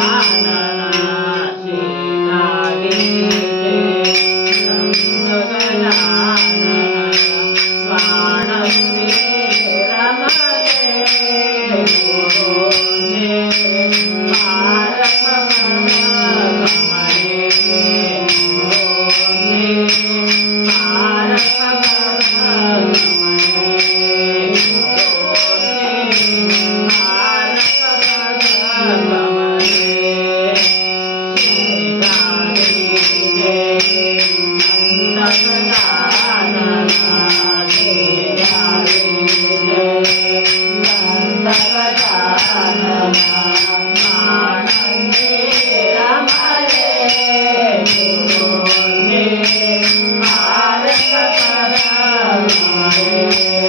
नाही जावई Amen.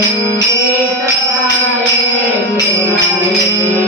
Thank you.